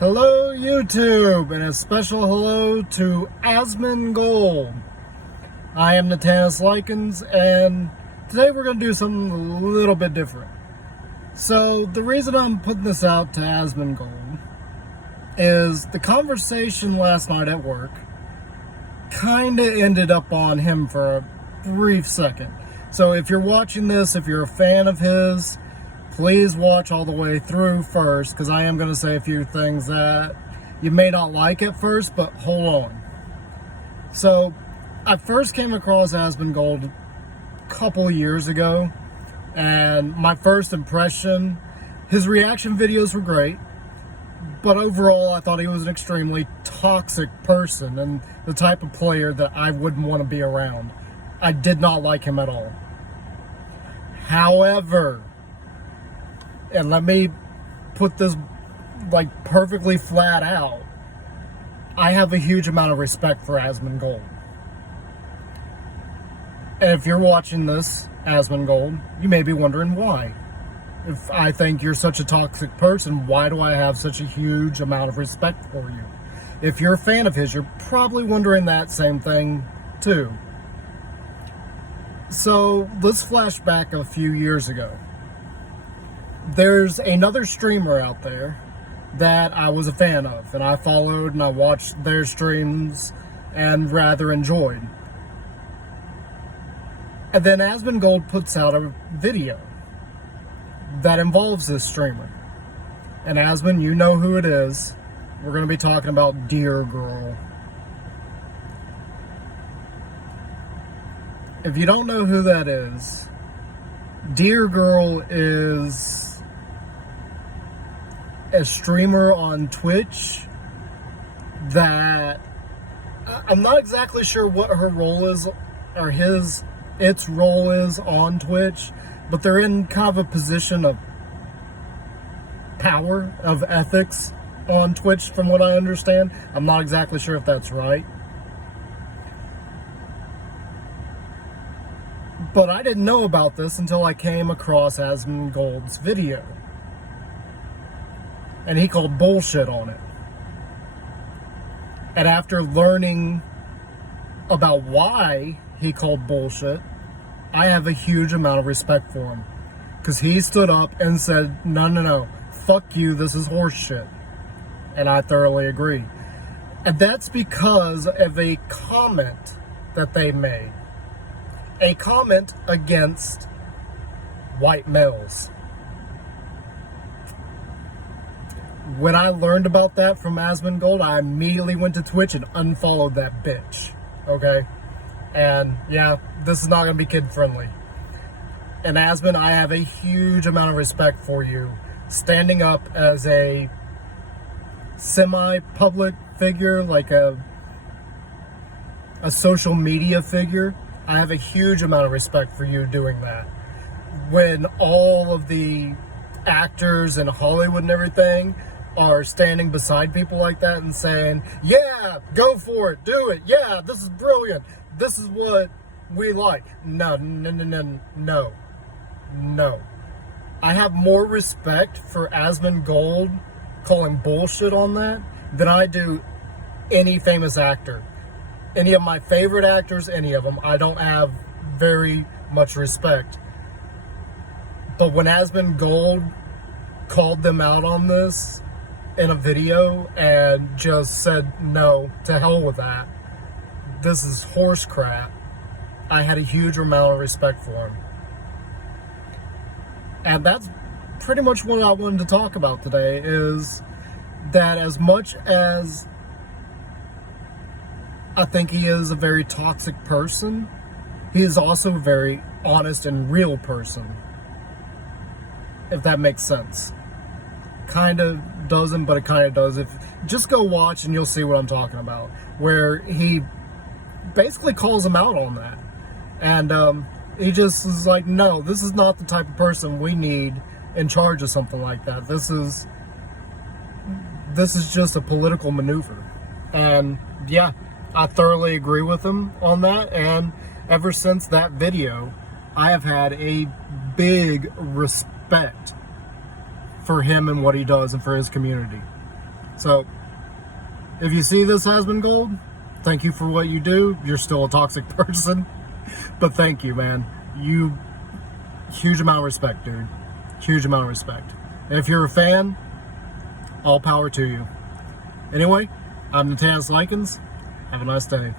Hello YouTube, and a special hello to Asmongold. I am Natanis Likens, and today we're going to do something a little bit different. So the reason I'm putting this out to Asmongold is the conversation last night at work kind of ended up on him for a brief second. So if you're watching this, if you're a fan of his, please watch all the way through first, because I am going to say a few things that you may not like at first, but hold on. So, I first came across Asmongold a couple years ago, and my first impression, his reaction videos were great, but overall I thought he was an extremely toxic person and the type of player that I wouldn't want to be around. I did not like him at all. However, and let me put this like perfectly flat out, I have a huge amount of respect for Asmongold. And if you're watching this, Asmongold, you may be wondering why. If I think you're such a toxic person, why do I have such a huge amount of respect for you? If you're a fan of his, you're probably wondering that same thing too. So let's flash back a few years ago. There's another streamer out there that I was a fan of, and I followed and I watched their streams and rather enjoyed. And then Asmongold puts out a video that involves this streamer. And Asmon, you know who it is. We're going to be talking about Dear Girl. If you don't know who that is, Dear Girl is a streamer on Twitch that I'm not exactly sure what her role is, or its role is on Twitch, but they're in kind of a position of power, of ethics on Twitch from what I understand. I'm not exactly sure if that's right. But I didn't know about this until I came across Asmongold's video. And he called bullshit on it. And after learning about why he called bullshit, I have a huge amount of respect for him. Because he stood up and said, no, fuck you, this is horse shit. And I thoroughly agree. And that's because of a comment that they made. A comment against white males. When I learned about that from Asmongold, I immediately went to Twitch and unfollowed that bitch. Okay? And yeah, this is not going to be kid friendly. And Asmon, I have a huge amount of respect for you. Standing up as a semi-public figure, like a social media figure, I have a huge amount of respect for you doing that. When all of the actors in Hollywood and everything are standing beside people like that and saying, yeah, go for it, do it, yeah, this is brilliant, this is what we like. No. I have more respect for Asmongold calling bullshit on that than I do any famous actor. Any of my favorite actors, any of them, I don't have very much respect. But when Asmongold called them out on this in a video and just said, no, to hell with that, this is horse crap, I had a huge amount of respect for him. And that's pretty much what I wanted to talk about today, is that as much as I think he is a very toxic person, he is also a very honest and real person. If that makes sense. Kind of doesn't, but it kind of does. Just go watch and you'll see what I'm talking about. Where he basically calls him out on that. And he just is like, no, this is not the type of person we need in charge of something like that. This is just a political maneuver. And yeah, I thoroughly agree with him on that. And ever since that video, I have had a big respect for him and what he does and for his community. So, if you see this Asmongold, thank you for what you do. You're still a toxic person, but thank you, man. Huge amount of respect, dude. Huge amount of respect. And if you're a fan, all power to you. Anyway, I'm Nathaniel Likens. Have a nice day.